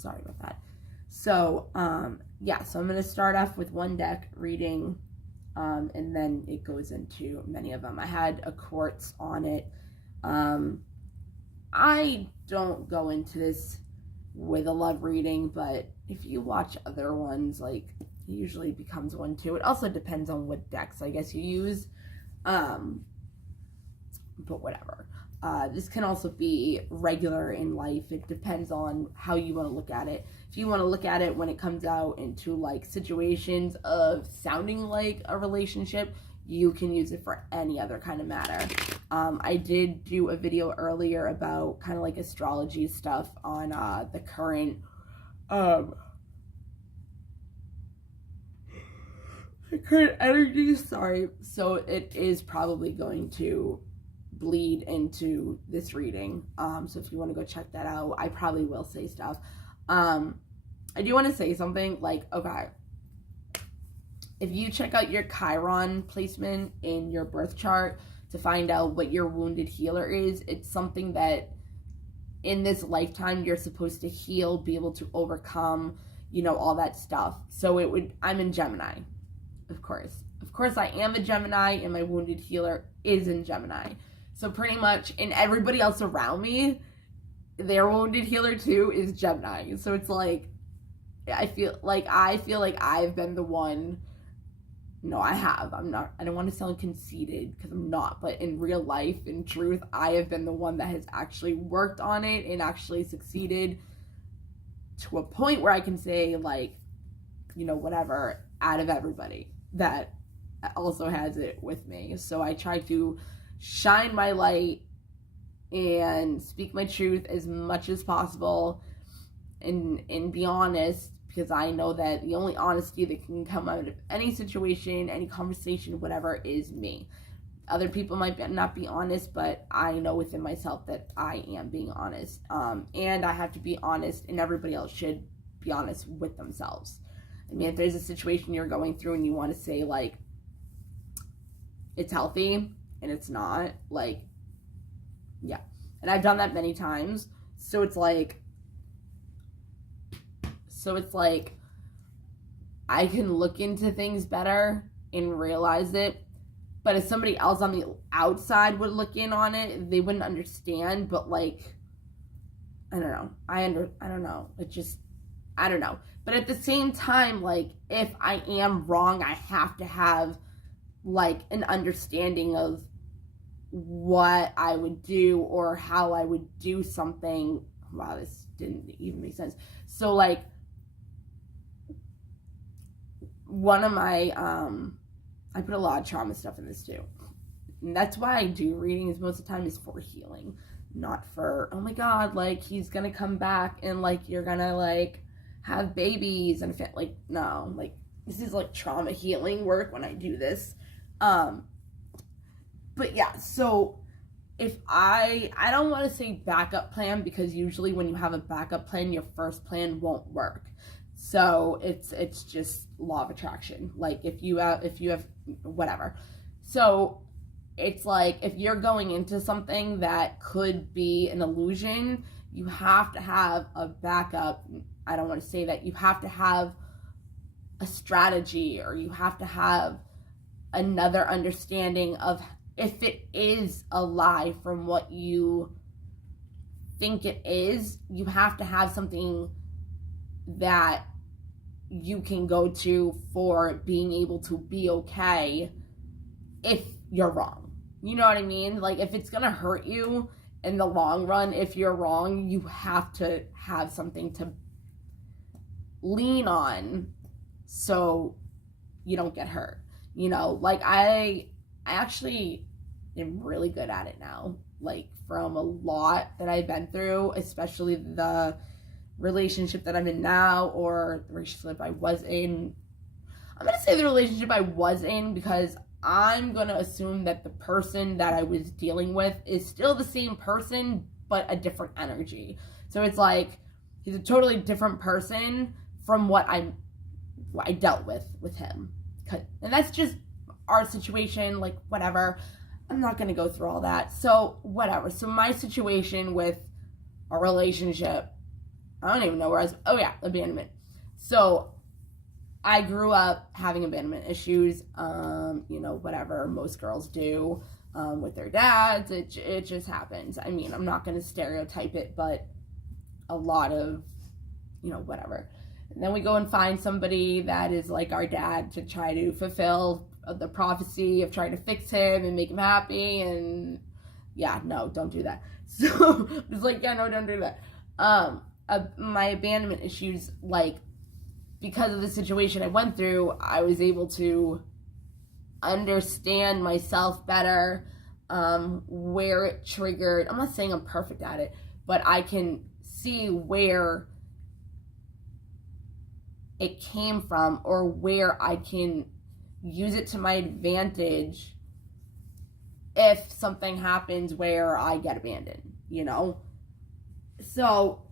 Sorry about that. So, yeah, so I'm going to start off with one deck reading, and then it goes into many of them. I had a quartz on it. I don't go into this with a love reading, but if you watch other ones, like, it usually becomes one too. It also depends on what decks, I guess, you use. But whatever. This can also be regular in life. It depends on how you want to look at it. If you want to look at it when it comes out into like situations of sounding like a relationship, you can use it for any other kind of matter. I did do a video earlier about kind of like astrology stuff on the current energy. Sorry. So it is probably going to bleed into this reading. So if you want to go check that out, I probably will say stuff. I do want to say something, like, okay, if you check out your Chiron placement in your birth chart to find out what your wounded healer is, it's something that in this lifetime you're supposed to heal, be able to overcome, you know, all that stuff. So I'm in Gemini, of course I am a Gemini, and my wounded healer is in Gemini. So pretty much, and everybody else around me, their wounded healer too is Gemini. So it's like, I feel like I've been the one. No, I have. I don't want to sound conceited, because I'm not. But in real life, in truth, I have been the one that has actually worked on it and actually succeeded to a point where I can say, like, you know, whatever, out of everybody that also has it with me. So I try to shine my light and speak my truth as much as possible, and be honest, because I know that the only honesty that can come out of any situation, any conversation, whatever, is me. Other people might not be honest, but I know within myself that I am being honest. And I have to be honest, and everybody else should be honest with themselves. I mean, if there's a situation you're going through and you want to say, like, it's healthy, and it's not, like, yeah. And I've done that many times. So it's like, I can look into things better and realize it. But if somebody else on the outside would look in on it, they wouldn't understand. But, like, I don't know. I don't know. It just, I don't know. But at the same time, like, if I am wrong, I have to have, like, an understanding of what I would do or how I would do something. Wow, this didn't even make sense. So, like, one of my, I put a lot of trauma stuff in this too. And that's why I do readings most of the time, is for healing. Not for, oh my God, like, he's gonna come back and, like, you're gonna, like, have babies and like, no, like, this is, like, trauma healing work when I do this. But yeah, so if I don't want to say backup plan, because usually when you have a backup plan, your first plan won't work. So it's just law of attraction. Like, if you have whatever. So it's like, if you're going into something that could be an illusion, you have to have a backup. I don't want to say that. You have to have a strategy, or you have to have another understanding of, if it is a lie from what you think it is, you have to have something that you can go to for being able to be okay if you're wrong. You know what I mean? Like, if it's gonna hurt you in the long run, if you're wrong, you have to have something to lean on so you don't get hurt. You know, like, I actually am really good at it now, like, from a lot that I've been through, especially the relationship that I'm in now, or the relationship I was in. I'm gonna say the relationship I was in, because I'm gonna assume that the person that I was dealing with is still the same person, but a different energy. So it's like, he's a totally different person from what I dealt with him. And that's just our situation, like, whatever. I'm not gonna go through all that. So whatever. So my situation with a relationship I don't even know where I was. Oh yeah, abandonment. So I grew up having abandonment issues, whatever most girls do with their dads. It just happens. I mean, I'm not going to stereotype it, but a lot of, whatever. And then we go and find somebody that is like our dad to try to fulfill the prophecy of trying to fix him and make him happy. And yeah, no, don't do that. So it's like, yeah, no, don't do that. My abandonment issues, like, because of the situation I went through, I was able to understand myself better, where it triggered. I'm not saying I'm perfect at it, but I can see where it came from or where I can use it to my advantage if something happens where I get abandoned, So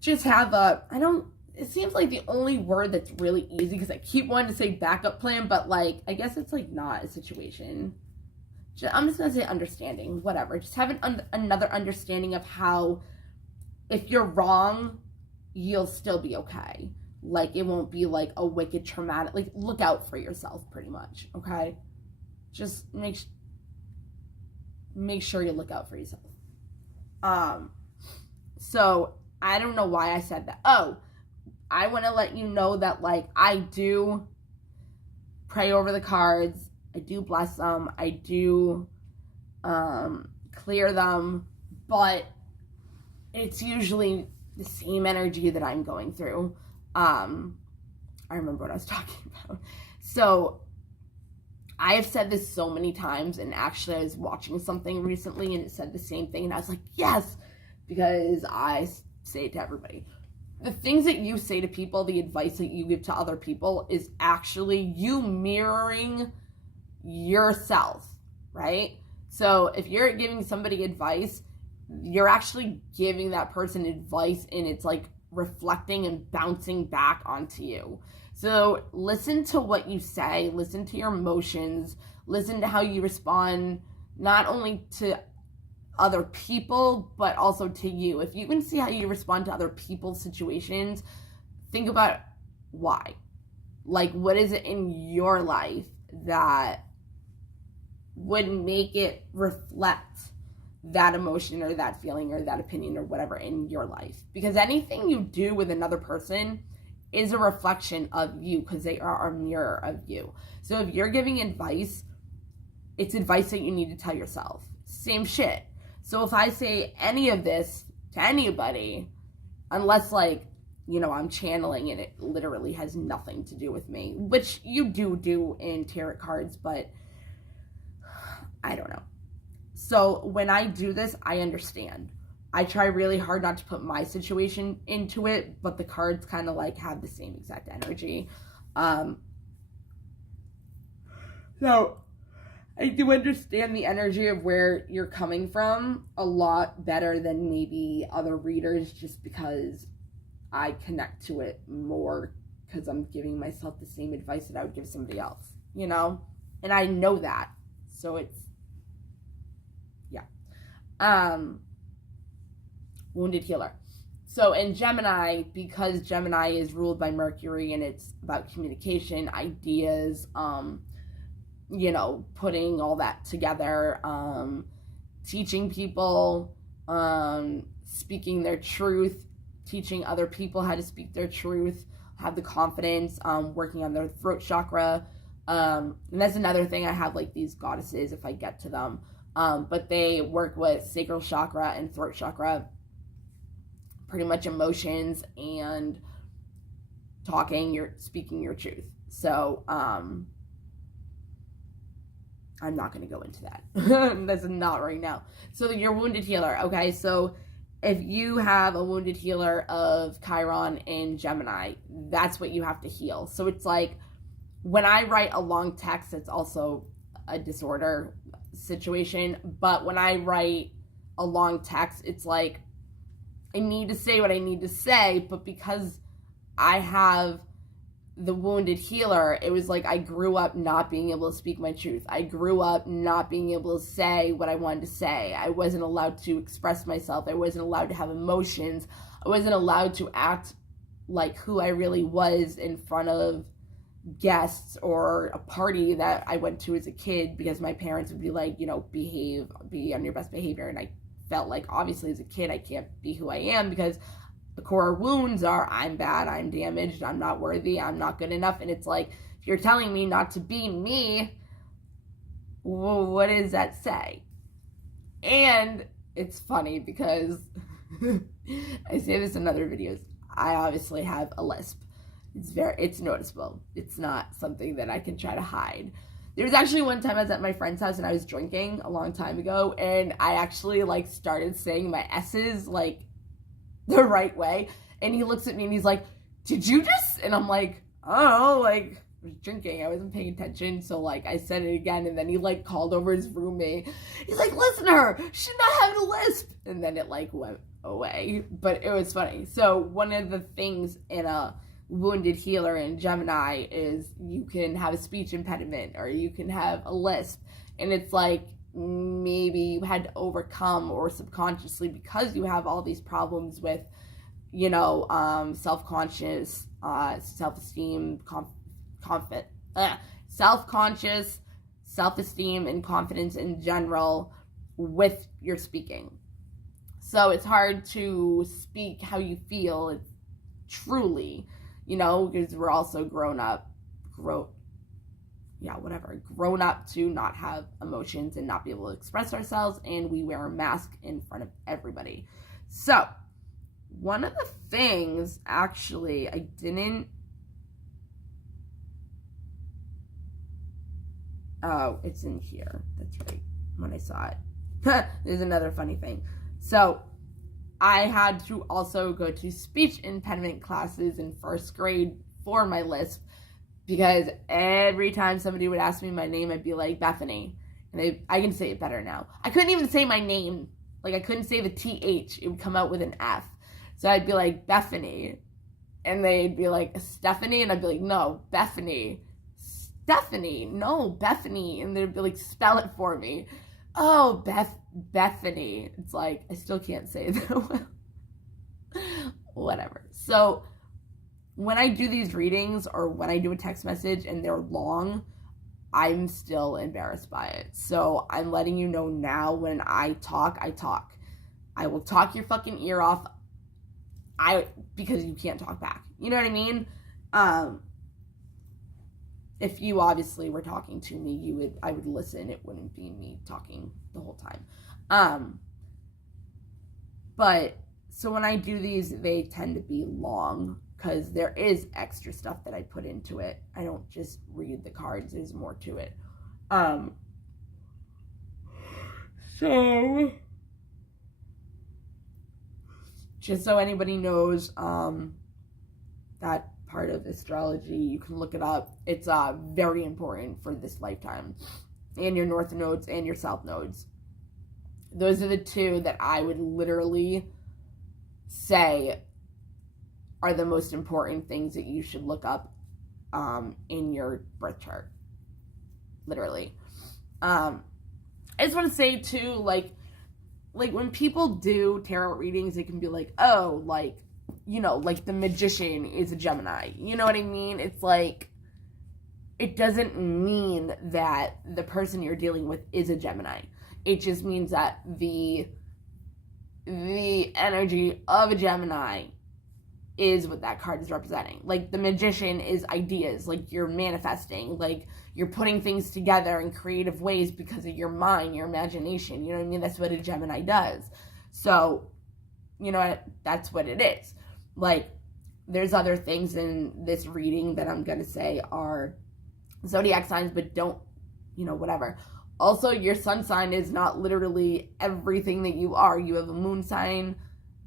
just have it seems like the only word that's really easy, because I keep wanting to say backup plan, but like, I guess it's like not a situation. I'm just going to say understanding, whatever. Just have another understanding of how, if you're wrong, you'll still be okay. Like, it won't be like a wicked traumatic, like, look out for yourself pretty much, okay? Just make sure you look out for yourself. So I don't know why I said that. Oh, I want to let you know that, like, I do pray over the cards. I do bless them. I do clear them. But it's usually the same energy that I'm going through. I remember what I was talking about. So I have said this so many times, and actually I was watching something recently and it said the same thing, and I was like, yes, because I say it to everybody. The things that you say to people, the advice that you give to other people, is actually you mirroring yourself, right? So if you're giving somebody advice, you're actually giving that person advice, and it's like reflecting and bouncing back onto you. So listen to what you say, listen to your emotions, listen to how you respond, not only to other people, but also to you. If you can see how you respond to other people's situations, think about why. Like, what is it in your life that would make it reflect that emotion or that feeling or that opinion or whatever in your life? Because anything you do with another person is a reflection of you, because they are a mirror of you. So if you're giving advice, it's advice that you need to tell yourself. Same shit. So if I say any of this to anybody, unless, like, I'm channeling and it literally has nothing to do with me, which you do in tarot cards, but I don't know. So when I do this, I understand. I try really hard not to put my situation into it, but the cards kind of like have the same exact energy. So I do understand the energy of where you're coming from a lot better than maybe other readers, just because I connect to it more, because I'm giving myself the same advice that I would give somebody else, and I know that. So it's, yeah. Wounded healer. So in Gemini, because Gemini is ruled by Mercury and it's about communication, ideas, putting all that together, teaching people, speaking their truth, teaching other people how to speak their truth, have the confidence, working on their throat chakra. And that's another thing. I have like these goddesses, if I get to them, but they work with sacral chakra and throat chakra, pretty much emotions and speaking your truth. So, I'm not going to go into that. That's not right now. So your wounded healer. Okay. So if you have a wounded healer of Chiron in Gemini, that's what you have to heal. So it's like, when I write a long text, it's also a disorder situation. But when I write a long text, it's like, I need to say what I need to say, but because I have the wounded healer, it was like I grew up not being able to speak my truth. I grew up not being able to say what I wanted to say. I wasn't allowed to express myself. I wasn't allowed to have emotions. I wasn't allowed to act like who I really was in front of guests or a party that I went to as a kid, because my parents would be like, behave, be on your best behavior. And I felt like, obviously, as a kid, I can't be who I am, because the core wounds are I'm bad, I'm damaged, I'm not worthy, I'm not good enough. And it's like, if you're telling me not to be me, well, what does that say? And it's funny because I say this in other videos. I obviously have a lisp. It's noticeable. It's not something that I can try to hide. There was actually one time I was at my friend's house and I was drinking a long time ago, and I actually started saying my S's the right way, and he looks at me and he's like, did you just? And I'm like, oh, I was drinking, I wasn't paying attention, so I said it again, and then he called over his roommate. He's like, listen to her, she's not having a lisp, and then it went away. But it was funny. So one of the things in a wounded healer in Gemini is you can have a speech impediment, or you can have a lisp, and it's maybe you had to overcome, or subconsciously, because you have all these problems with self-conscious, self-esteem, self-conscious, self-esteem, and confidence in general with your speaking. So it's hard to speak how you feel truly, because we're also grown up to not have emotions and not be able to express ourselves, and we wear a mask in front of everybody. So one of the things, actually, I didn't, oh, it's in here, that's right, when I saw it. There's another funny thing. So I had to also go to speech impediment classes in first grade for my lisp, because every time somebody would ask me my name, I'd be like, Bethany. And I can say it better now. I couldn't even say my name. I couldn't say the TH. It would come out with an F. So I'd be like, Bethany. And they'd be like, Stephanie? And I'd be like, no, Bethany. Stephanie. No, Bethany. And they'd be like, spell it for me. Oh, Bethany. It's I still can't say it that well. Whatever. So when I do these readings, or when I do a text message and they're long, I'm still embarrassed by it. So I'm letting you know now, when I talk. I will talk your fucking ear off. Because you can't talk back. You know what I mean? If you obviously were talking to me, I would listen. It wouldn't be me talking the whole time. But so when I do these, they tend to be long, because there is extra stuff that I put into it. I don't just read the cards. There's more to it. So just so anybody knows, that part of astrology, you can look it up. It's very important for this lifetime, and your north nodes and your south nodes. Those are the two that I would literally say are the most important things that you should look up in your birth chart. Literally. I just want to say too, when people do tarot readings, it can be oh, the magician is a Gemini. You know what I mean? It's it doesn't mean that the person you're dealing with is a Gemini. It just means that the energy of a Gemini is what that card is representing. The magician is ideas. You're manifesting. You're putting things together in creative ways because of your mind, your imagination. You know what I mean? That's what a Gemini does. So, that's what it is. There's other things in this reading that I'm going to say are zodiac signs, but don't, whatever. Also, your sun sign is not literally everything that you are. You have a moon sign,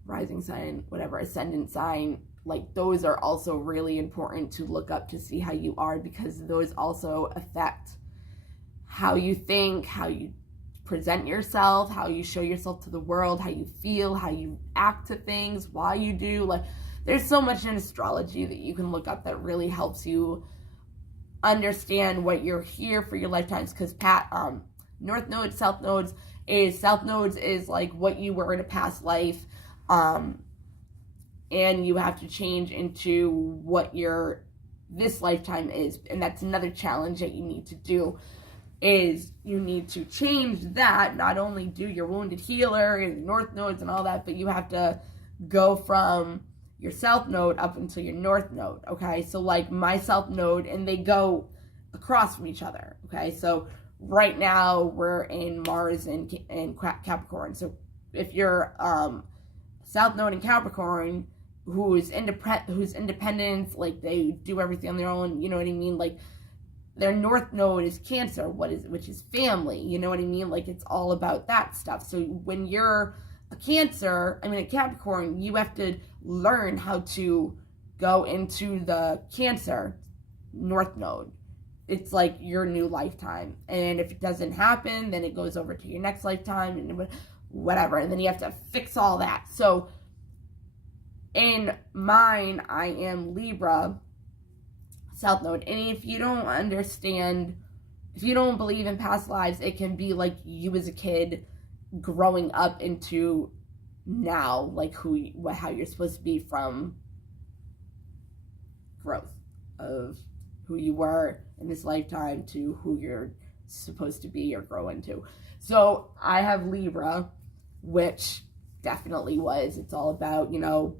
rising sign, whatever, ascendant sign. Those are also really important to look up to see how you are, because those also affect how you think, how you present yourself, how you show yourself to the world, how you feel, how you act to things, why you do. Like, there's so much in astrology that you can look up that really helps you understand what you're here for your lifetimes. Because North Node, South Nodes is like what you were in a past life, and you have to change into what your this lifetime is. And that's another challenge that you need to do, is you need to change that. Not only do your wounded healer and North Nodes and all that, but you have to go from your South Node up until your North Node. Okay, so like my South Node, and they go across from each other. Okay, so right now we're in Mars and Capricorn. So if you're South Node in Capricorn, who's independent, like they do everything on their own, you know what I mean? Like their North Node is Cancer, which is family, you know what I mean? Like it's all about that stuff. So when you're a Capricorn, you have to learn how to go into the Cancer North Node. It's like your new lifetime. And if it doesn't happen, then it goes over to your next lifetime and whatever. And then you have to fix all that. So in mine, I am Libra, South Node. And if you don't understand, if you don't believe in past lives, it can be like you as a kid growing up into now, like how you're supposed to be from growth of who you were in this lifetime to who you're supposed to be or grow into. So I have Libra, which definitely it's all about,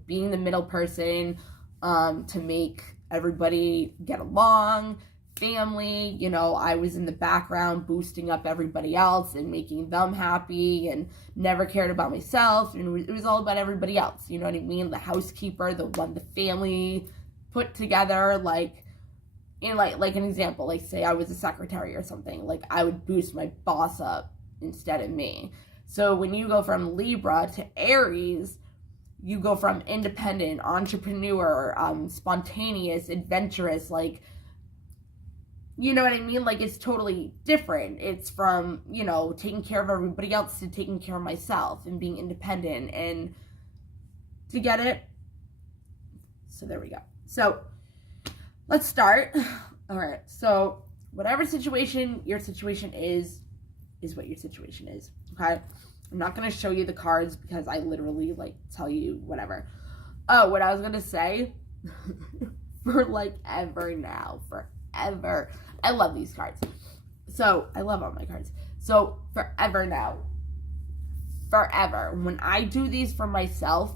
being the middle person, to make everybody get along, family. I was in the background boosting up everybody else and making them happy, and never cared about myself. And it was all about everybody else, you know what I mean? The housekeeper, the family put together. Like an example, like say I was a secretary or something, like I would boost my boss up instead of me. So when you go from Libra to Aries, you go from independent, entrepreneur, spontaneous, adventurous, like, you know what I mean? Like, it's totally different. It's from, taking care of everybody else to taking care of myself and being independent. And to get it? So there we go. So let's start. All right. So whatever situation your situation is what your situation is. Okay? I'm not going to show you the cards because I literally, tell you whatever. Oh, what I was going to say, for, ever now, forever. I love these cards. So, I love all my cards. So, forever now. Forever. When I do these for myself,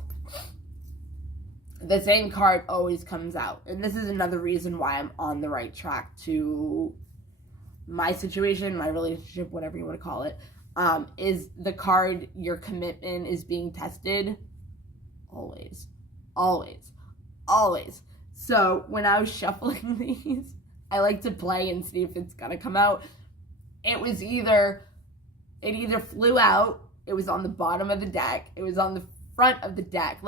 the same card always comes out. And this is another reason why I'm on the right track to my situation, my relationship, whatever you want to call it. Is the card, your commitment is being tested. Always. Always. Always. So when I was shuffling these, I like to play and see if it's gonna come out. It either flew out, it was on the bottom of the deck, it was on the front of the deck.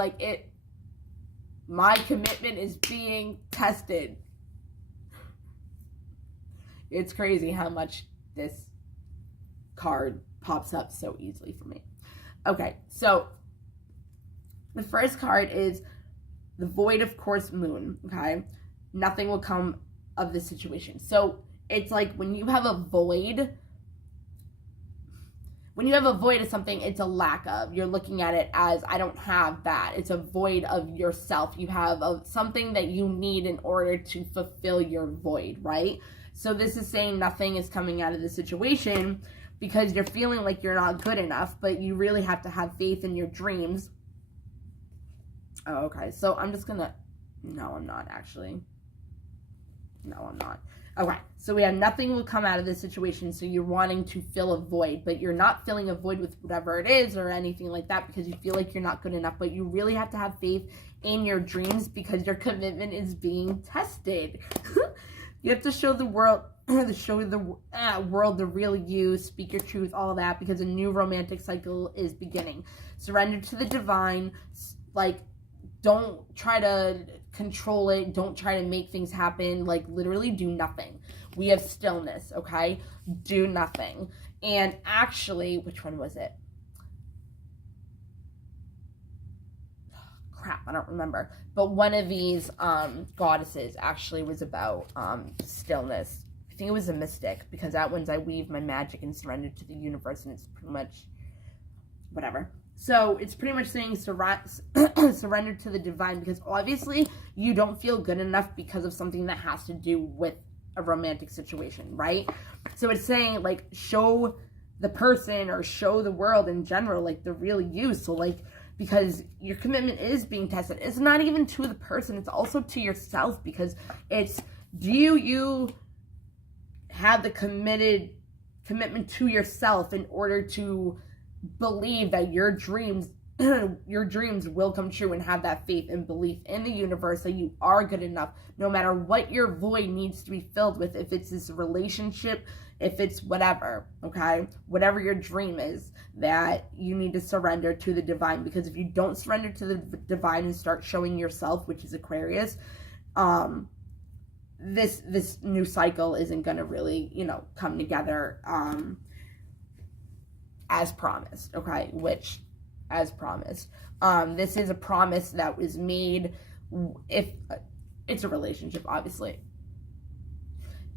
My commitment is being tested. It's crazy how much this card pops up so easily for me. Okay, so the first card is the Void of Course Moon. Okay, nothing will come of this situation. So it's like when you have a void of something, it's a lack of. You're looking at it as, I don't have that. It's a void of yourself. You have something that you need in order to fulfill your void, right? So this is saying nothing is coming out of the situation because you're feeling like you're not good enough, but you really have to have faith in your dreams. Oh, okay. So I'm just gonna... No, I'm not, actually. No, I'm not. Okay. So we have nothing will come out of this situation, so you're wanting to fill a void, but you're not filling a void with whatever it is or anything like that because you feel like you're not good enough, but you really have to have faith in your dreams because your commitment is being tested. You have to show the world... world the real you, speak your truth, all of that, because a new romantic cycle is beginning. Surrender to the divine. Don't try to control it. Don't try to make things happen. Literally do nothing. We have stillness, okay? Do nothing. And actually, which one was it? Crap, I don't remember. But one of these goddesses actually was about stillness. I think it was a mystic, because that one's I weave my magic and surrender to the universe, and it's pretty much whatever. So it's pretty much saying surrender to the divine, because obviously you don't feel good enough because of something that has to do with a romantic situation, right? So it's saying, like, show the person or show the world in general, like, the real you. So, like, because your commitment is being tested. It's not even to the person, it's also to yourself, because it's, do you have the commitment to yourself in order to believe that your dreams will come true, and have that faith and belief in the universe that you are good enough, no matter what your void needs to be filled with, if it's this relationship, if it's whatever, okay? Whatever your dream is, that you need to surrender to the divine, because if you don't surrender to the divine and start showing yourself, which is Aquarius, this new cycle isn't going to really, come together as promised, okay? Which, as promised, this is a promise that was made. If it's a relationship, obviously,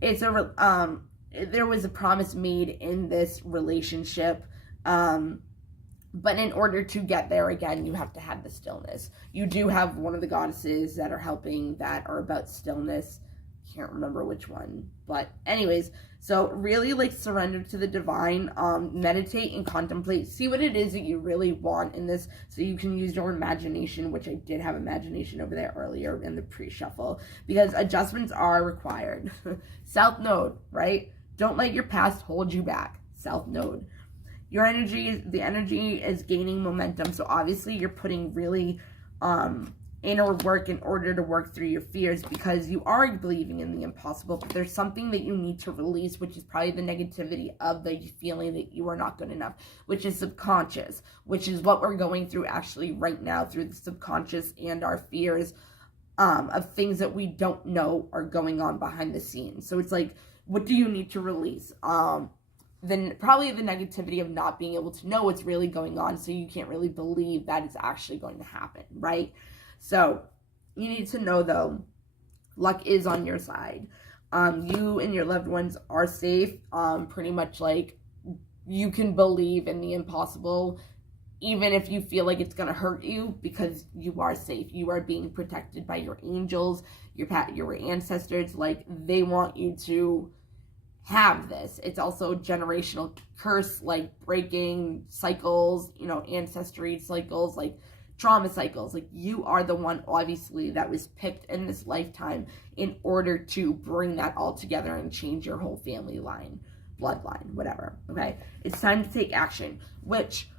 there was a promise made in this relationship, but in order to get there, again, you have to have the stillness. You do have one of the goddesses that are helping that are about stillness. Can't remember which one, but anyways, so really, like, surrender to the divine, meditate and contemplate, see what it is that you really want in this, so you can use your imagination, which I did have imagination over there earlier in the pre-shuffle, because adjustments are required. South Node, right? Don't let your past hold you back. South Node. The energy is gaining momentum, so obviously you're putting really inner work in order to work through your fears, because you are believing in the impossible, but there's something that you need to release, which is probably the negativity of the feeling that you are not good enough, which is subconscious, which is what we're going through actually right now, through the subconscious and our fears of things that we don't know are going on behind the scenes. So it's like, what do you need to release? Then probably the negativity of not being able to know what's really going on, so you can't really believe that it's actually going to happen, right? So you need to know, though, luck is on your side. You and your loved ones are safe. Pretty much, like, you can believe in the impossible, even if you feel like it's going to hurt you, because you are safe. You are being protected by your angels, your ancestors. Like, they want you to have this. It's also generational curse, like breaking cycles, ancestry cycles, like trauma cycles. Like, you are the one, obviously, that was picked in this lifetime in order to bring that all together and change your whole family line, bloodline, whatever, okay? It's time to take action, which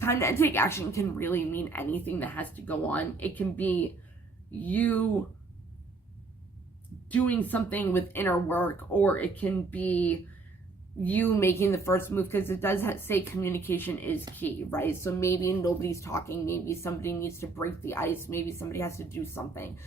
time to take action can really mean anything that has to go on. It can be you doing something with inner work, or it can be you making the first move, because it does say communication is key, right? So maybe nobody's talking, maybe somebody needs to break the ice, maybe somebody has to do something.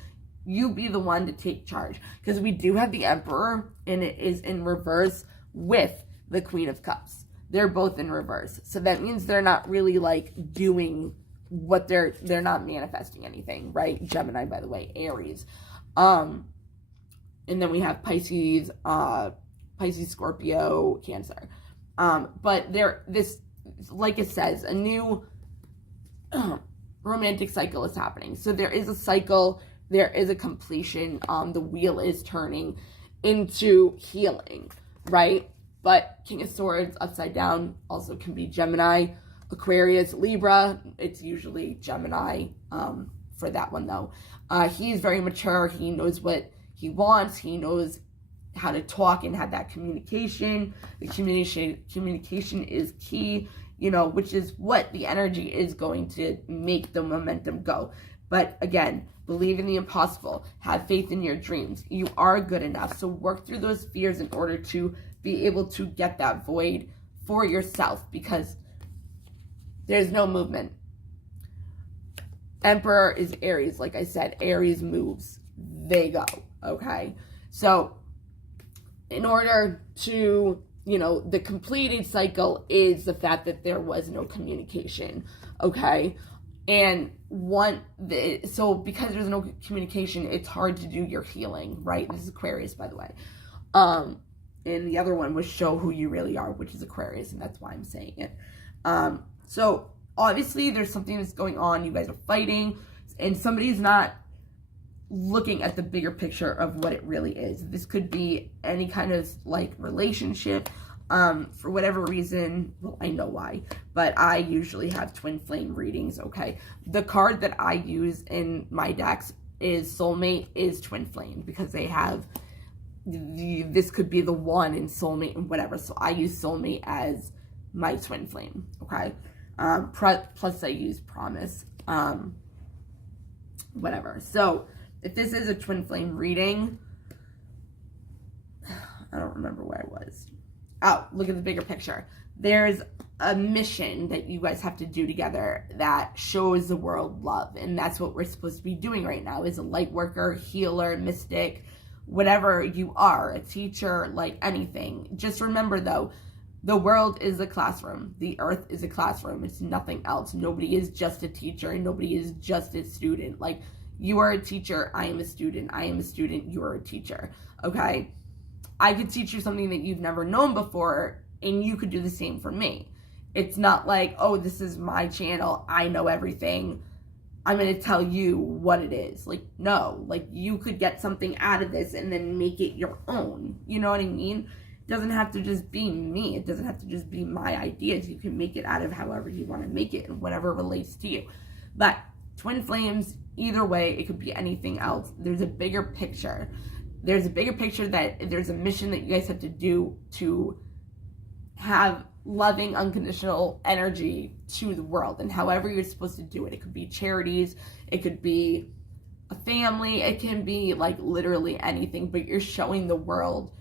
You be the one to take charge, because we do have the Emperor, and it is in reverse with the Queen of Cups. They're both in reverse, so that means they're not really, like, doing what they're not manifesting anything, right? Gemini, by the way, Aries, and then we have Pisces, Scorpio, Cancer. But this, like it says, a new romantic cycle is happening. So there is a cycle, there is a completion. The wheel is turning into healing, right? But King of Swords upside down also can be Gemini, Aquarius, Libra. It's usually Gemini for that one, though. He's very mature. He knows what he wants. He knows how to talk and have that communication. The communication is key, which is what the energy is going to make the momentum go. But again, believe in the impossible. Have faith in your dreams. You are good enough. So work through those fears in order to be able to get that void for yourself, because there's no movement. Emperor is Aries. Like I said, Aries moves. They go. Okay? So in order to the completed cycle is the fact that there was no communication, okay? And so because there's no communication, it's hard to do your healing, right? This is Aquarius, by the way. And the other one was show who you really are, which is Aquarius, and that's why I'm saying it. So obviously there's something that's going on. You guys are fighting, and somebody's not looking at the bigger picture of what it really is. This could be any kind of like relationship. For whatever reason, well, I know why, but I usually have twin flame readings, okay? The card that I use in my decks is soulmate is twin flame, because they have this could be the one in soulmate and whatever. So I use soulmate as my twin flame, okay? Plus I use promise, whatever. So if this is a twin flame reading, I don't remember where I was. Oh, look at the bigger picture. There's a mission that you guys have to do together that shows the world love. And that's what we're supposed to be doing right now, is a light worker, healer, mystic, whatever you are, a teacher, like anything. Just remember though, the world is a classroom. The earth is a classroom. It's nothing else. Nobody is just a teacher, and nobody is just a student. Like, you are a teacher, I am a student. I am a student, you are a teacher, okay? I could teach you something that you've never known before, and you could do the same for me. It's not like, oh, this is my channel, I know everything, I'm going to tell you what it is. Like, no, like, you could get something out of this and then make it your own. You know what I mean? It doesn't have to just be me. It doesn't have to just be my ideas. You can make it out of however you want to make it and whatever relates to you. But twin flames, either way, it could be anything else. There's a bigger picture. There's a bigger picture that there's a mission that you guys have to do to have loving, unconditional energy to the world. And however you're supposed to do it, it could be charities, it could be a family, it can be like literally anything, but you're showing the world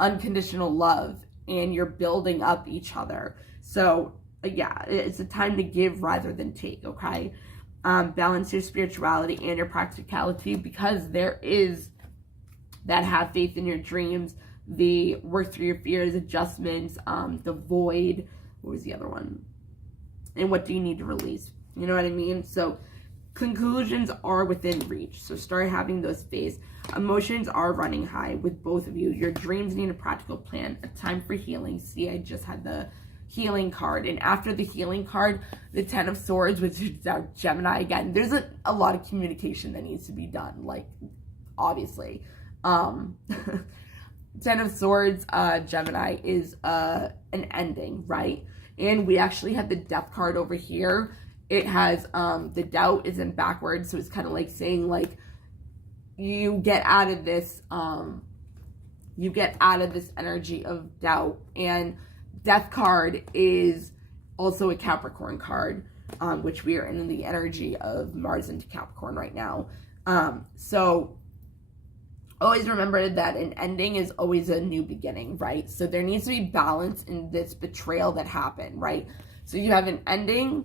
unconditional love and you're building up each other. So yeah, it's a time to give rather than take, okay? Balance your spirituality and your practicality, because there is that have faith in your dreams, the work through your fears, adjustments, the void, what was the other one? And what do you need to release? You know what I mean? So conclusions are within reach. So start having those phases. Emotions are running high with both of you. Your dreams need a practical plan, a time for healing. See, I just had the healing card, and after the healing card, the 10 of Swords, which is Gemini again. There's a lot of communication that needs to be done, like, obviously. 10 of Swords, Gemini is an ending, right? And we actually have the Death card over here. It has the doubt is in backwards, so it's kind of like saying, like, you get out of this energy of doubt. And Death card is also a Capricorn card, which we are in the energy of Mars into Capricorn right now. So always remember that an ending is always a new beginning, right? So there needs to be balance in this betrayal that happened, right? So you have an ending,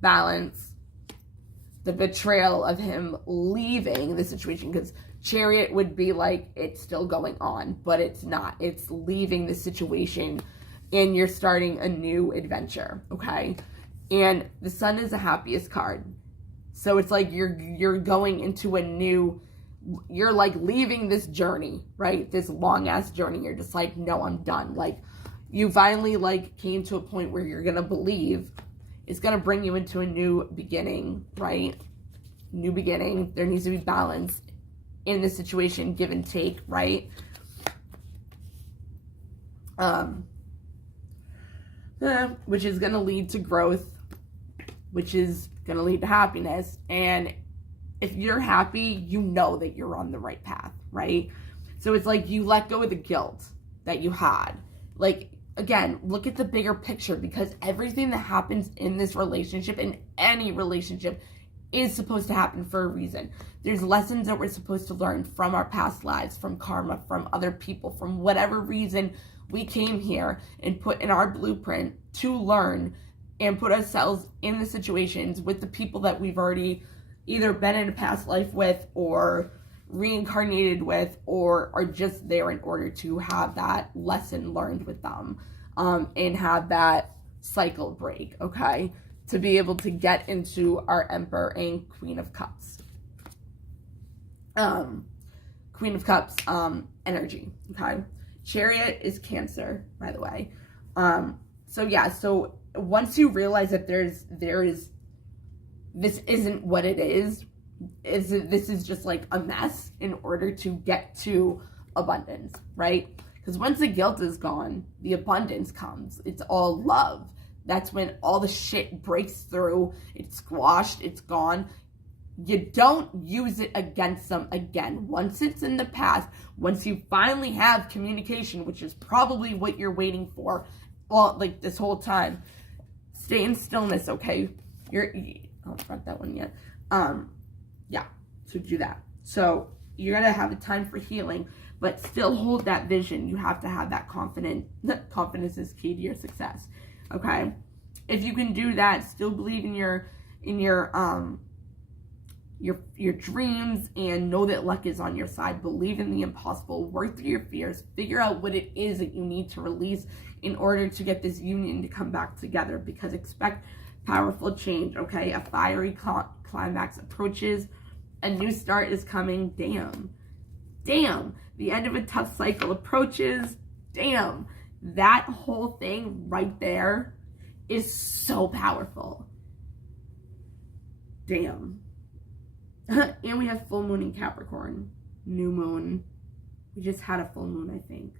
balance, the betrayal of him leaving the situation, because Chariot would be like, it's still going on, but it's not. It's leaving the situation and you're starting a new adventure, okay? And the Sun is the happiest card. So it's like you're going into a new, you're like leaving this journey, right? This long ass journey. You're just like, no, I'm done. Like, you finally like came to a point where you're going to believe it's going to bring you into a new beginning, right? New beginning. There needs to be balance in this situation, give and take, right? Which is going to lead to growth, which is going to lead to happiness. And if you're happy, you know that you're on the right path, right? So it's like you let go of the guilt that you had. Like, again, look at the bigger picture, because everything that happens in this relationship, in any relationship, is supposed to happen for a reason. There's lessons that we're supposed to learn from our past lives, from karma, from other people, from whatever reason we came here and put in our blueprint to learn and put ourselves in the situations with the people that we've already either been in a past life with or reincarnated with or are just there in order to have that lesson learned with them, and have that cycle break, okay? To be able to get into our Emperor and Queen of Cups. Queen of Cups energy, okay? Chariot is Cancer, by the way. So once you realize that this isn't what it is, this is just like a mess in order to get to abundance, right? Because once the guilt is gone, the abundance comes. It's all love. That's when all the shit breaks through. It's squashed. It's gone. You don't use it against them again. Once it's in the past, once you finally have communication, which is probably what you're waiting for, well, like this whole time, stay in stillness, okay? I don't front that one yet. Yeah, so do that. So you're gonna have a time for healing, but still hold that vision. You have to have that confidence. Confidence is key to your success, okay? If you can do that, still believe in your dreams and know that luck is on your side. Believe in the impossible. Work through your fears. Figure out what it is that you need to release in order to get this union to come back together, because expect powerful change, okay? A fiery climax approaches. A new start is coming. Damn. The end of a tough cycle approaches. Damn. That whole thing right there is so powerful. Damn. And we have full moon in Capricorn. New moon. We just had a full moon, I think.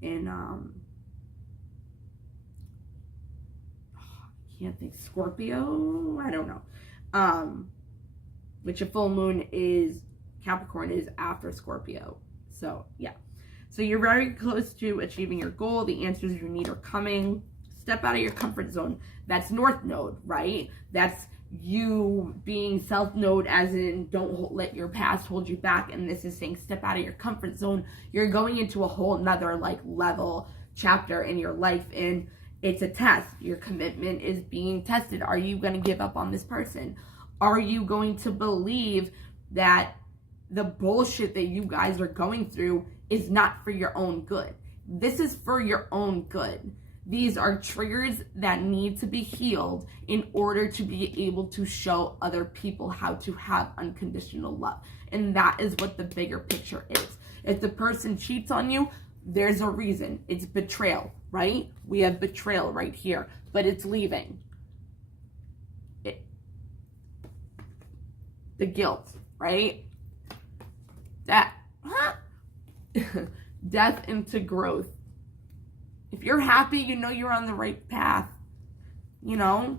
In, I can't think, Scorpio? I don't know. Which a full moon is, Capricorn is after Scorpio. So, yeah. So you're very close to achieving your goal. The answers you need are coming. Step out of your comfort zone. That's North Node, right? That's you being South Node, as in don't let your past hold you back. And this is saying step out of your comfort zone. You're going into a whole nother like level, chapter in your life, and it's a test. Your commitment is being tested. Are you going to give up on this person? Are you going to believe that the bullshit that you guys are going through is not for your own good? This is for your own good. These are triggers that need to be healed in order to be able to show other people how to have unconditional love. And that is what the bigger picture is. If the person cheats on you, there's a reason. It's betrayal, right? We have betrayal right here, but it's leaving. The guilt, right? Death into growth. If you're happy, you know you're on the right path, you know?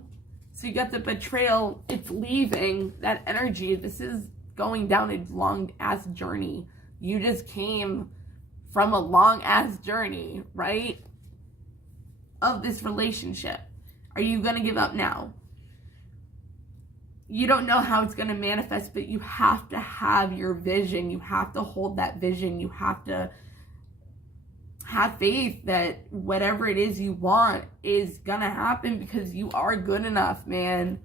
So you got the betrayal, it's leaving, that energy. This is going down a long-ass journey. You just came from a long-ass journey, right? Of this relationship. Are you going to give up now? You don't know how it's going to manifest, but you have to have your vision. You have to hold that vision. You have to have faith that whatever it is you want is gonna happen, because you are good enough, man.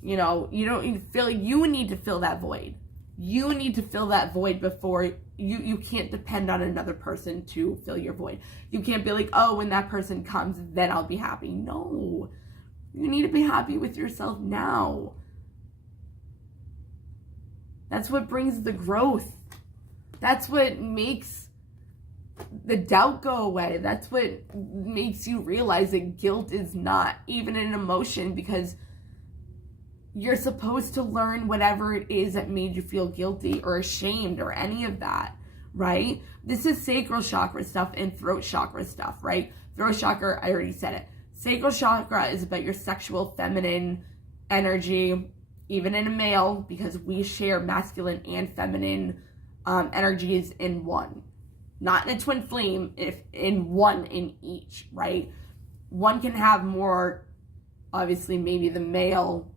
You know, you don't even feel, you need to fill that void. You need to fill that void before you can't depend on another person to fill your void. You can't be like, oh, when that person comes, then I'll be happy. No, you need to be happy with yourself now. That's what brings the growth. That's what makes the doubt go away. That's what makes you realize that guilt is not even an emotion, because you're supposed to learn whatever it is that made you feel guilty or ashamed or any of that, right? This is sacral chakra stuff and throat chakra stuff, right? Throat chakra, I already said it. Sacral chakra is about your sexual feminine energy, even in a male, because we share masculine and feminine energies in one. Not in a twin flame, if in one in each, right? One can have more, obviously maybe the male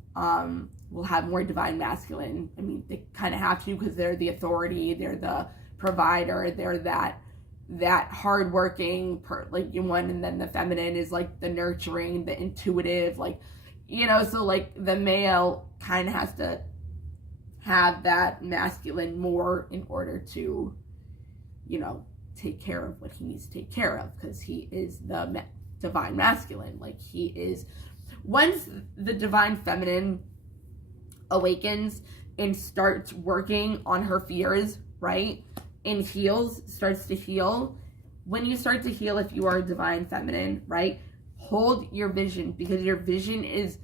will have more divine masculine. I mean, they kind of have to, because they're the authority, they're the provider, they're that hardworking like one, and then the feminine is like the nurturing, the intuitive, like, you know, so like the male kind of has to have that masculine more in order to, take care of what he needs to take care of, because he is the divine masculine. Like, he is, once the divine feminine awakens and starts working on her fears, right, and starts to heal. When you start to heal, if you are a divine feminine, right, hold your vision, because your vision is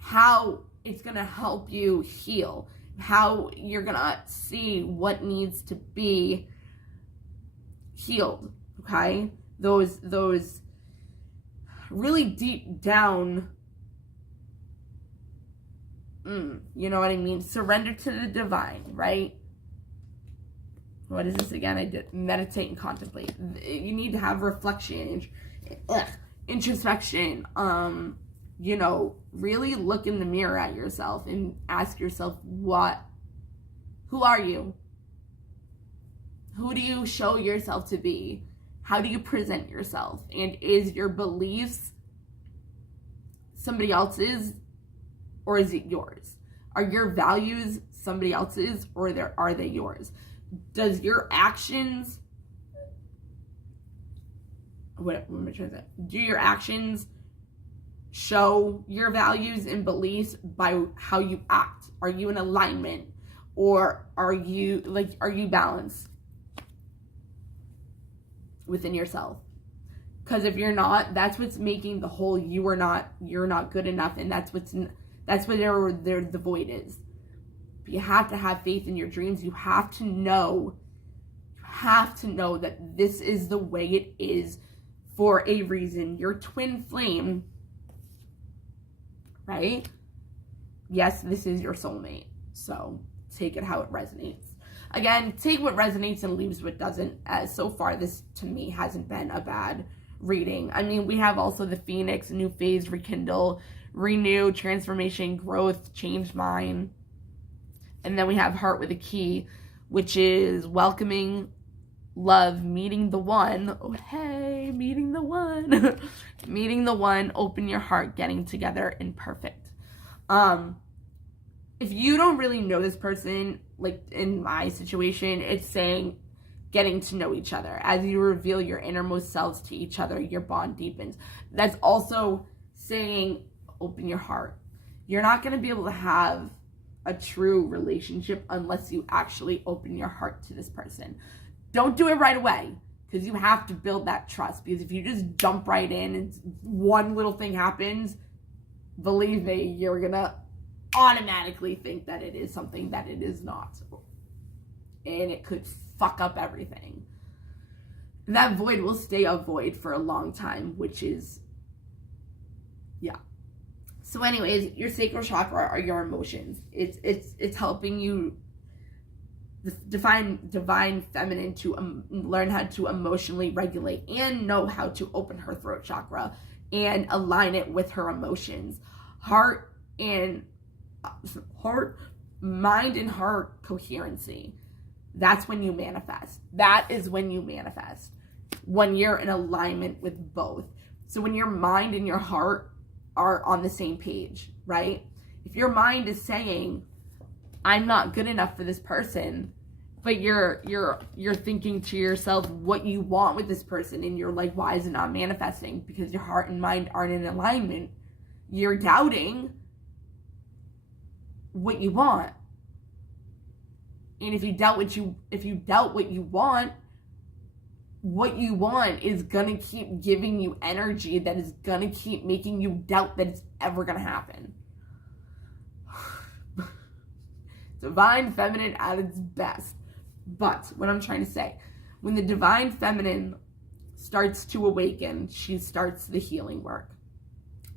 how it's going to help you heal, how you're going to see what needs to be healed, okay? Those really deep down, you know what I mean? Surrender to the divine, right? What is this again? I did meditate and contemplate. You need to have reflection, introspection, really look in the mirror at yourself and ask yourself, who are you? Who do you show yourself to be? How do you present yourself? And is your beliefs somebody else's, or is it yours? Are your values somebody else's, or are they yours? Does your actions, what am I trying to say? Do your actions show your values and beliefs by how you act? Are you in alignment, or are you balanced within yourself? Because if you're not, that's what's making the whole you're not good enough, and that's where the void is. But you have to have faith in your dreams. You have to know that this is the way it is for a reason. Your twin flame, right? Yes, this is your soulmate. So take it how it resonates. Again, take what resonates and leaves what doesn't. As so far, this to me hasn't been a bad reading. I mean, we have also the Phoenix, new phase, rekindle, renew, transformation, growth, change mind. And then we have heart with a key, which is welcoming, love, meeting the one. Oh, hey, meeting the one. Meeting the one, open your heart, getting together, and perfect. If you don't really know this person, like in my situation, it's saying getting to know each other. As you reveal your innermost selves to each other, your bond deepens. That's also saying open your heart. You're not going to be able to have a true relationship unless you actually open your heart to this person. Don't do it right away, because you have to build that trust. Because if you just jump right in and one little thing happens, believe me, you're going to automatically think that it is something that it is not. And it could fuck up everything. And that void will stay a void for a long time, which is, yeah. So anyways, your sacral chakra are your emotions. It's helping you divine feminine to learn how to emotionally regulate and know how to open her throat chakra and align it with her emotions. Mind and heart coherency. That's when you manifest. That is when you manifest. When you're in alignment with both. So when your mind and your heart are on the same page, right? If your mind is saying, I'm not good enough for this person, but you're thinking to yourself what you want with this person, and you're like, why is it not manifesting? Because your heart and mind aren't in alignment. You're doubting what you want. And if you doubt what you want is gonna keep giving you energy that is gonna keep making you doubt that it's ever gonna happen. Divine feminine at its best. But what I'm trying to say, when the divine feminine starts to awaken, she starts the healing work.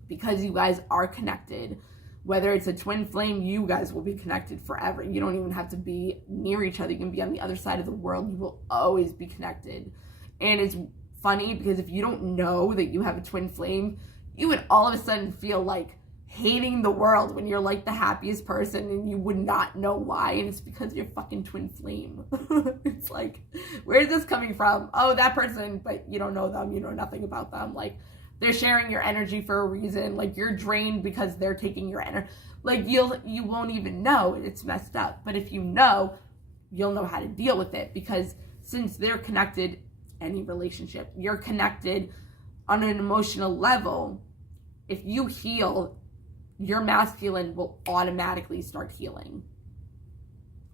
Because you guys are connected. Whether it's a twin flame, you guys will be connected forever. You don't even have to be near each other. You can be on the other side of the world. You will always be connected. And it's funny because if you don't know that you have a twin flame, you would all of a sudden feel like hating the world when you're like the happiest person, and you would not know why. And it's because you're fucking twin flame. It's like, where is this coming from? Oh, that person, but you don't know them. You know nothing about them. Like, They're sharing your energy for a reason. Like, you're drained because they're taking your energy. Like, you won't even know it's messed up. But if you know, you'll know how to deal with it, because since they're connected, any relationship, you're connected on an emotional level. If you heal, your masculine will automatically start healing.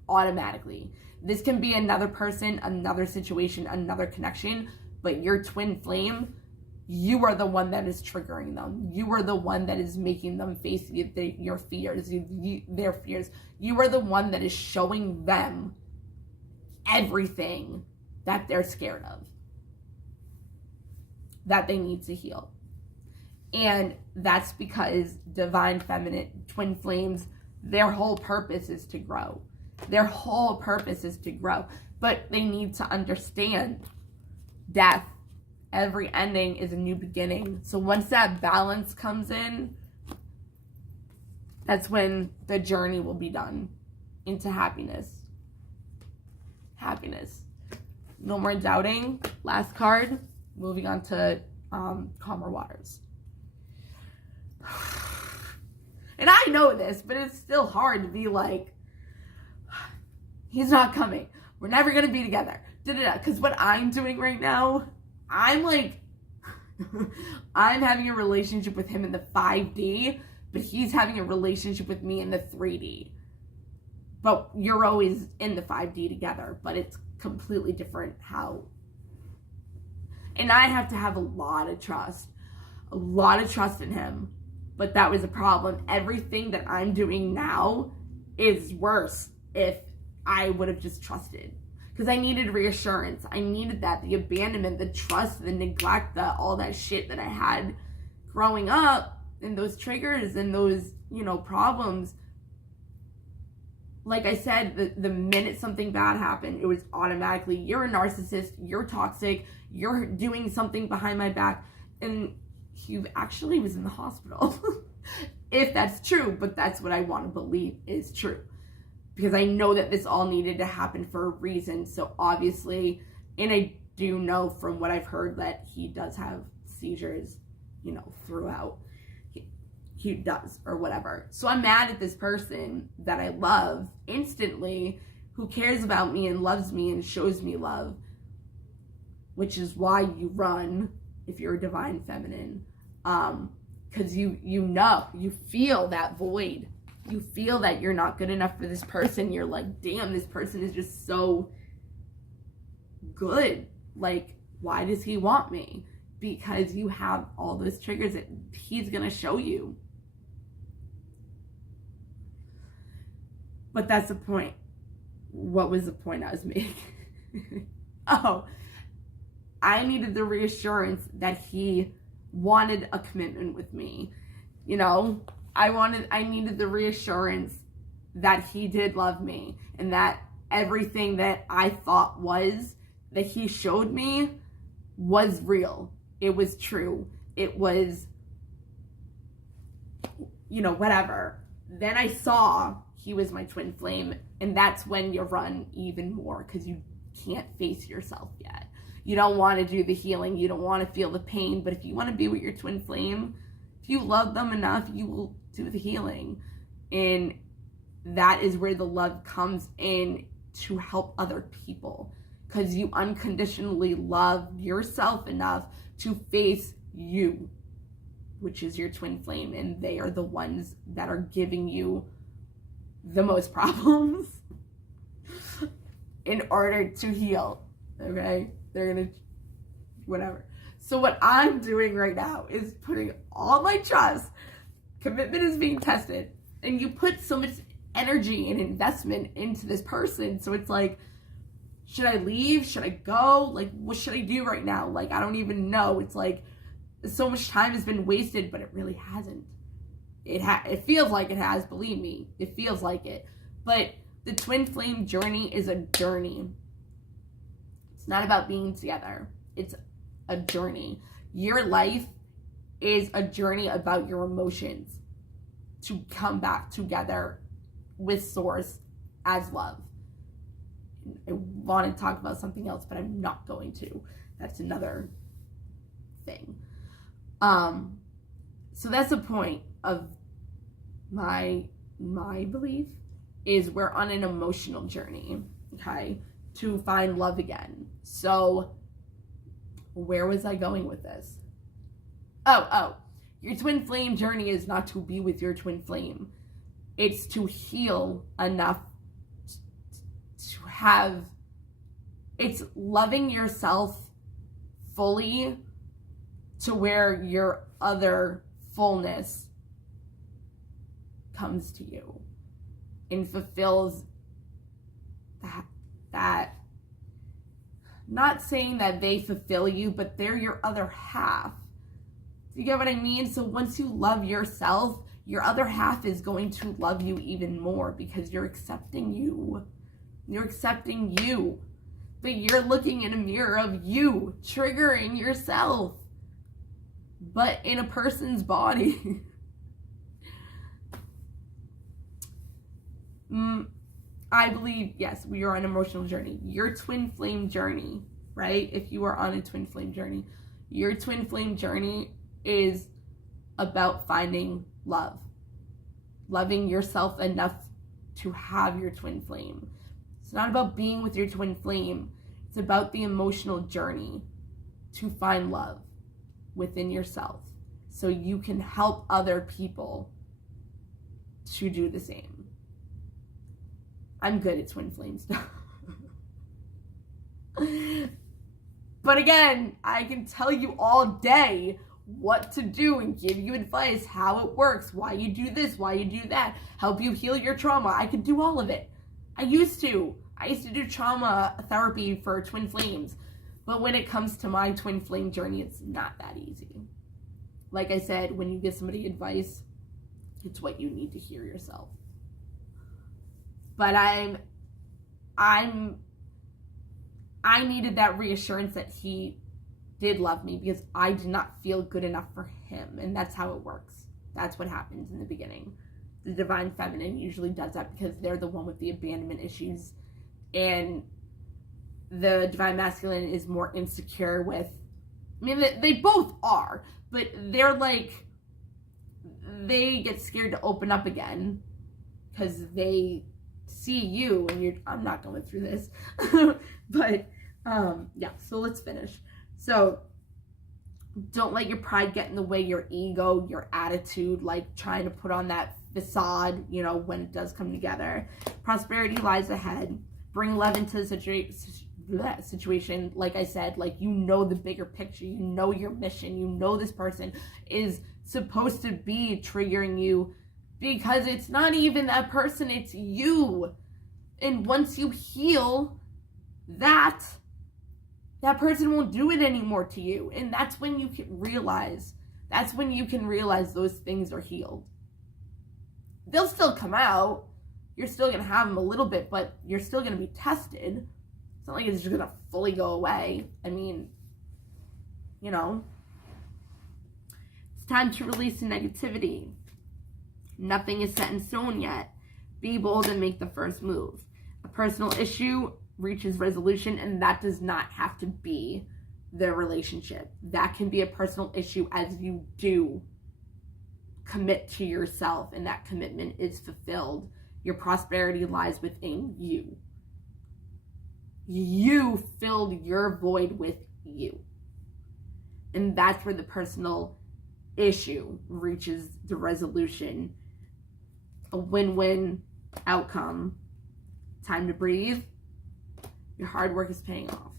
Automatically. This can be another person, another situation, another connection, but your twin flame, you are the one that is triggering them. You are the one that is making them face your fears, their fears. You are the one that is showing them everything that they're scared of, that they need to heal. And that's because divine feminine twin flames, their whole purpose is to grow. Their whole purpose is to grow. But they need to understand death. Every ending is a new beginning. So once that balance comes in, that's when the journey will be done into happiness. Happiness. No more doubting. Last card. Moving on to calmer waters. And I know this, but it's still hard to be like, he's not coming. We're never going to be together. Because what I'm doing right now, I'm like, I'm having a relationship with him in the 5D, but he's having a relationship with me in the 3D. But you're always in the 5D together, but it's completely different how. And I have to have a lot of trust in him. But that was a problem. Everything that I'm doing now is worse if I would have just trusted. Because I needed reassurance. I needed that. The abandonment, the trust, the neglect, all that shit that I had growing up, and those triggers and those, problems. Like I said, the minute something bad happened, it was automatically, you're a narcissist, you're toxic, you're doing something behind my back. And he actually was in the hospital. If that's true, but that's what I want to believe is true. Because I know that this all needed to happen for a reason. So obviously, and I do know from what I've heard that he does have seizures, throughout. He does, or whatever. So I'm mad at this person that I love instantly, who cares about me and loves me and shows me love. Which is why you run if you're a divine feminine. Because you feel that void. You feel that you're not good enough for this person. You're like, damn, this person is just so good. Like, why does he want me? Because you have all those triggers that he's going to show you. But that's the point. What was the point I was making? Oh, I needed the reassurance that he wanted a commitment with me. I needed the reassurance that he did love me, and that everything that I thought that he showed me was real. It was true. It was, whatever. Then I saw he was my twin flame, and that's when you run even more, because you can't face yourself yet. You don't want to do the healing. You don't want to feel the pain. But if you want to be with your twin flame, if you love them enough, you will do the healing. And that is where the love comes in to help other people. Because you unconditionally love yourself enough to face you, which is your twin flame. And they are the ones that are giving you the most problems in order to heal. Okay? They're gonna, whatever. So what I'm doing right now is putting all my trust. Commitment is being tested. And you put so much energy and investment into this person. So it's like, should I leave? Should I go? Like, what should I do right now? Like, I don't even know. It's like, so much time has been wasted, but it really hasn't. It feels like it has, believe me. It feels like it. But the twin flame journey is a journey. It's not about being together. It's a journey. Your life is a journey about your emotions to come back together with Source as love. I want to talk about something else, but I'm not going to. That's another thing. So that's the point of my belief, is we're on an emotional journey, okay, to find love again. So where was I going with this? Oh, your twin flame journey is not to be with your twin flame. It's to heal enough to have, it's loving yourself fully to where your other fullness comes to you and fulfills that, not saying that they fulfill you, but they're your other half. Do you get what I mean? So once you love yourself, your other half is going to love you even more, because you're accepting you. You're accepting you. But you're looking in a mirror of you, triggering yourself, but in a person's body. I believe, yes, we are on an emotional journey. Your twin flame journey, right? If you are on a twin flame journey, your twin flame journey is about finding love. Loving yourself enough to have your twin flame. It's not about being with your twin flame. It's about the emotional journey to find love within yourself, so you can help other people to do the same. I'm good at twin flame stuff. But again, I can tell you all day what to do and give you advice, how it works, why you do this, why you do that, help you heal your trauma. I could do all of it. I used to do trauma therapy for twin flames. But when it comes to my twin flame journey, it's not that easy. Like I said, when you give somebody advice, it's what you need to hear yourself. But I needed that reassurance that he did love me, because I did not feel good enough for him. And that's how it works. That's what happens in the beginning. The divine feminine usually does that because they're the one with the abandonment issues. And the divine masculine is more insecure with, I mean, they both are, but they're like, they get scared to open up again because they see you and I'm not going through this. But yeah, so let's finish. So don't let your pride get in the way, your ego, your attitude, like trying to put on that facade, when it does come together. Prosperity lies ahead. Bring love into the situation. Like I said, like, the bigger picture, your mission, this person is supposed to be triggering you, because it's not even that person, it's you. And once you heal that person won't do it anymore to you. And that's when you can realize those things are healed. They'll still come out. You're still going to have them a little bit, but you're still going to be tested. It's not like it's just going to fully go away. I mean, it's time to release the negativity. Nothing is set in stone yet. Be bold and make the first move. A personal issue reaches resolution, and that does not have to be the relationship. That can be a personal issue as you do commit to yourself, and that commitment is fulfilled. Your prosperity lies within you. You filled your void with you. And that's where the personal issue reaches the resolution. A win-win outcome. Time to breathe. Your hard work is paying off.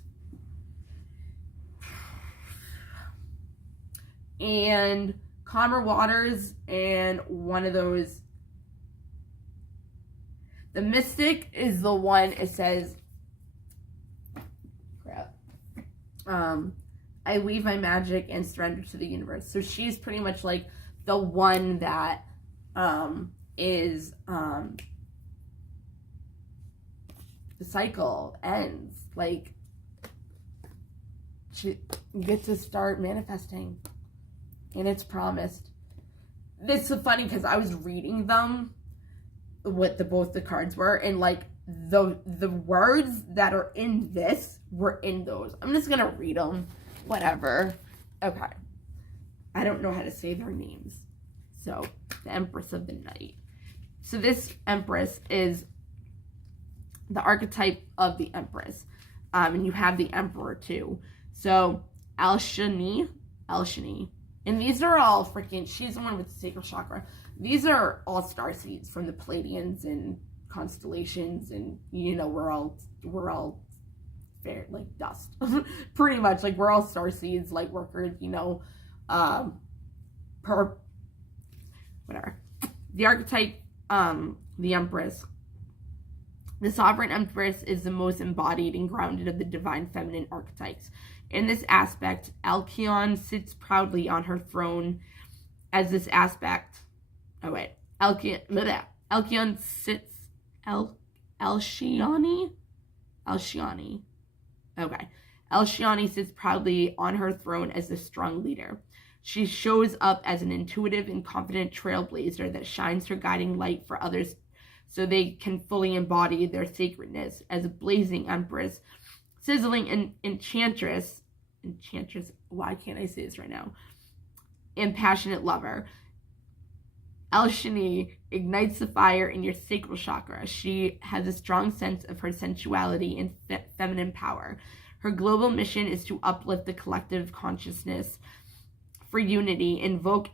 And calmer waters, and one of those, the mystic is the one, it says, I weave my magic and surrender to the universe. So she's pretty much like the one that is the cycle ends. Like, you get to start manifesting, and it's promised. It's so funny because I was reading them, what both the cards were, and like the words that are in this were in those. I'm just gonna read them. Whatever. Okay. I don't know how to say their names. So, the Empress of the Night. So this Empress is the archetype of the Empress. And you have the Emperor too. So, Alshani. And these are all freaking, she's the one with the sacral chakra. These are all star seeds from the Pleiadians and constellations, and we're all fair, like dust. Pretty much, like we're all star seeds, light workers, whatever. The archetype, the Empress. The sovereign Empress is the most embodied and grounded of the divine feminine archetypes. In this aspect, Alcyon sits proudly on her throne as this aspect. Oh wait, Alcyon sits. Alciani. Okay. Alciani sits proudly on her throne as the strong leader. She shows up as an intuitive and confident trailblazer that shines her guiding light for others so they can fully embody their sacredness as a blazing empress, sizzling enchantress, why can't I say this right now? And passionate lover. Alshani ignites the fire in your sacral chakra. She has a strong sense of her sensuality and feminine power. Her global mission is to uplift the collective consciousness for unity. Invoke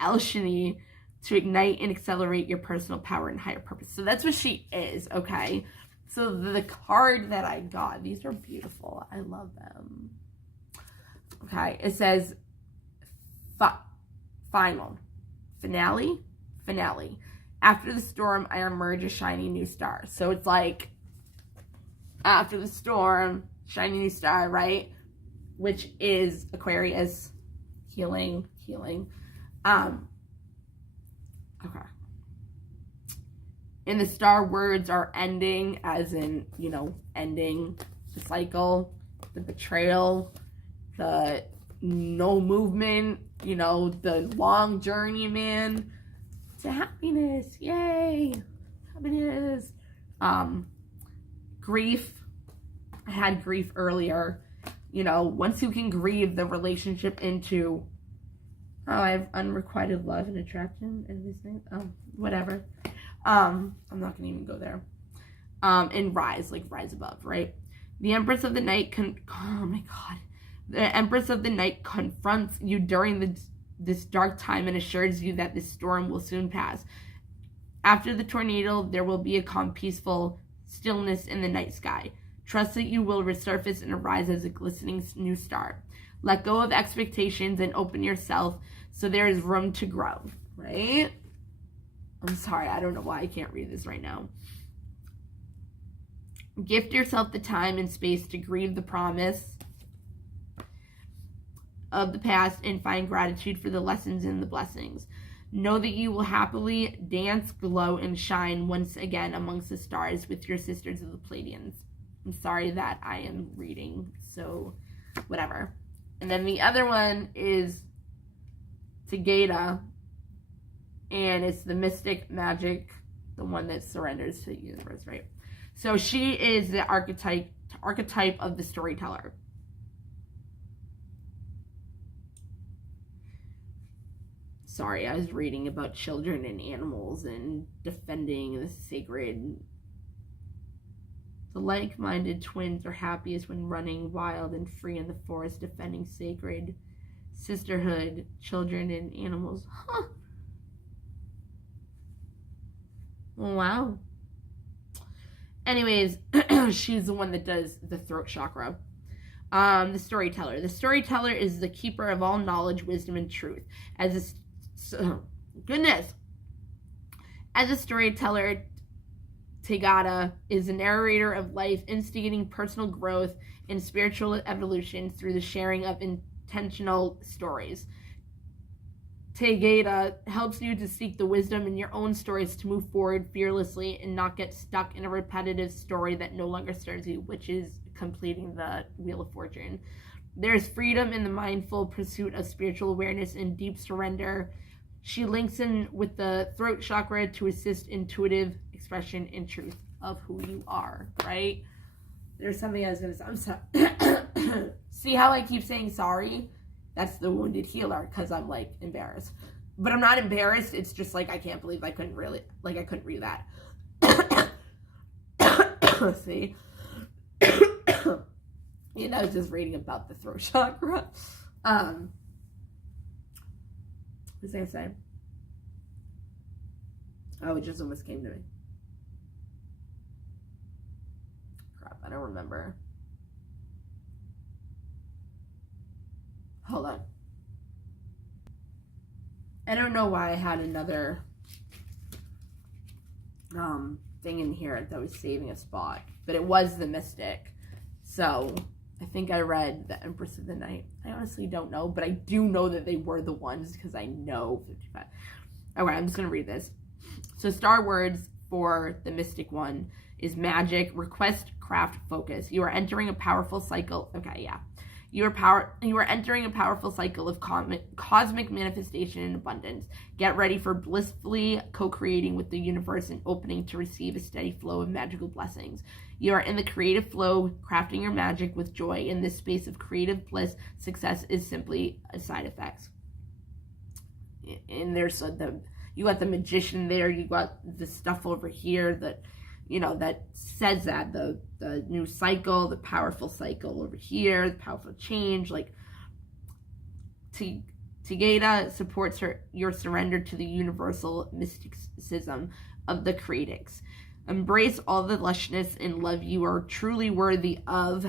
Alshani to ignite and accelerate your personal power and higher purpose. So that's what she is, okay? So the card that I got, these are beautiful. I love them. Okay, it says finale. After the storm, I emerge a shiny new star. So it's like, after the storm, shiny new star, right? Which is Aquarius, healing. Okay. And the star words are ending, as in, ending the cycle, the betrayal, the no movement, the long journey, man, to happiness. Yay! Happiness. Grief. I had grief earlier. Once you can grieve the relationship into, I have unrequited love and attraction and these things. Whatever. I'm not gonna even go there. And rise above, right? The Empress of the Night oh my god. The Empress of the Night confronts you during this dark time and assures you that this storm will soon pass. After the tornado, there will be a calm, peaceful stillness in the night sky. Trust that you will resurface and arise as a glistening new star. Let go of expectations and open yourself so there is room to grow, right? I'm sorry, I don't know why I can't read this right now. Gift yourself the time and space to grieve the promise of the past and find gratitude for the lessons and the blessings. Know that you will happily dance, glow, and shine once again amongst the stars with your sisters of the Pleiadians. I'm sorry that I am reading, so whatever. And then the other one is Tegeta, and it's the mystic magic, the one that surrenders to the universe, right? So she is the archetype of the storyteller. Sorry, I was reading about children and animals and defending the sacred. The like-minded twins are happiest when running wild and free in the forest, defending sacred sisterhood, children and animals. Huh. Wow. Anyways, she's the one that does the throat chakra. The storyteller. The storyteller is the keeper of all knowledge, wisdom, and truth. As a storyteller, Tegeta is a narrator of life, instigating personal growth and spiritual evolution through the sharing of intentional stories. Tegeta helps you to seek the wisdom in your own stories to move forward fearlessly and not get stuck in a repetitive story that no longer serves you, which is completing the Wheel of Fortune. There's freedom in the mindful pursuit of spiritual awareness and deep surrender. She links in with the throat chakra to assist intuitive expression and truth of who you are, right? There's something I was going to say. I'm sorry. See how I keep saying sorry? That's the wounded healer, because I'm like embarrassed. But I'm not embarrassed. It's just like, I can't believe I couldn't read that. See? You know, just reading about the throat chakra. What was I gonna say? Oh, it just almost came to me. Crap, I don't remember. Hold on. I don't know why I had another thing in here that was saving a spot, but it was the Mystic. So I think I read the Empress of the Night. I honestly don't know, but I do know that they were the ones because I know 55. Okay, I'm just gonna read this. So star words for the Mystic one is magic, request, craft, focus. You are entering a powerful cycle. Okay, yeah. You are entering a powerful cycle of cosmic manifestation and abundance. Get ready for blissfully co-creating with the universe and opening to receive a steady flow of magical blessings. You are in the creative flow, crafting your magic with joy. In this space of creative bliss, success is simply a side effect. And there's you got the magician there, you got the stuff over here that, you know, that says that the new cycle, the powerful cycle over here, the powerful change. Like Tigeda supports your surrender to the universal mysticism of the creatics. Embrace all the lushness and love you are truly worthy of.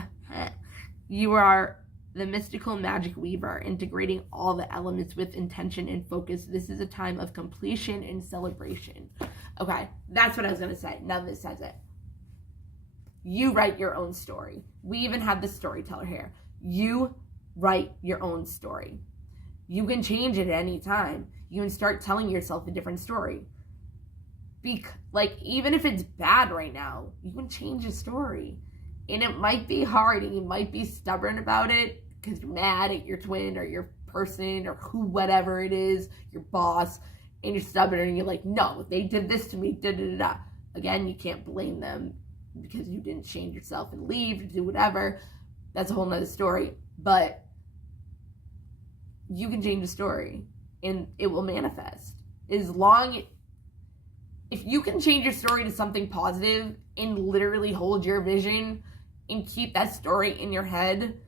You are the mystical magic weaver, integrating all the elements with intention and focus. This is a time of completion and celebration. Okay, that's what I was going to say. Now this says it. You write your own story. We even have the storyteller here. You write your own story. You can change it at any time. You can start telling yourself a different story. Like, even if it's bad right now, you can change the story. And it might be hard and you might be stubborn about it because you're mad at your twin or your person or whatever it is, your boss, and you're stubborn and you're like, no, they did this to me, da-da-da-da. Again, you can't blame them because you didn't change yourself and leave or do whatever. That's a whole nother story. But you can change the story and it will manifest. If you can change your story to something positive and literally hold your vision and keep that story in your head,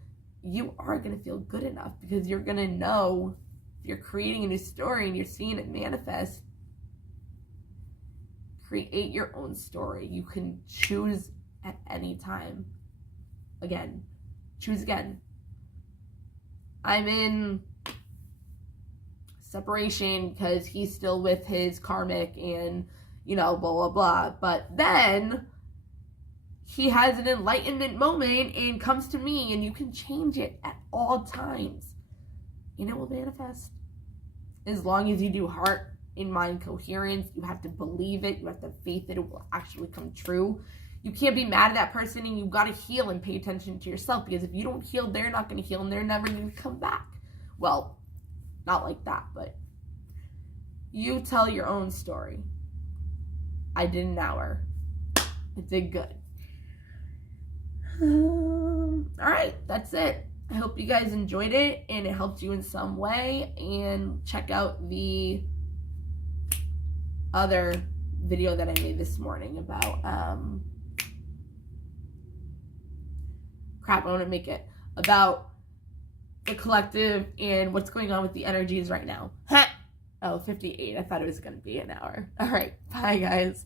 you are going to feel good enough because you're going to know if you're creating a new story and you're seeing it manifest. Create your own story. You can choose at any time. Again, choose again. I'm in separation because he's still with his karmic and, you know, blah, blah, blah. But then he has an enlightenment moment and comes to me, and you can change it at all times. And it will manifest. As long as you do heart and mind coherence, you have to believe it. You have to have faith that it will actually come true. You can't be mad at that person, and you've got to heal and pay attention to yourself, because if you don't heal, they're not going to heal, and they're never going to come back. Well, not like that, but you tell your own story. I did an hour. It did good. All right, that's it. I hope you guys enjoyed it and it helped you in some way. And check out the other video that I made this morning about about the collective and what's going on with the energies right now. Oh, 58. I thought it was going to be an hour. All right, bye guys.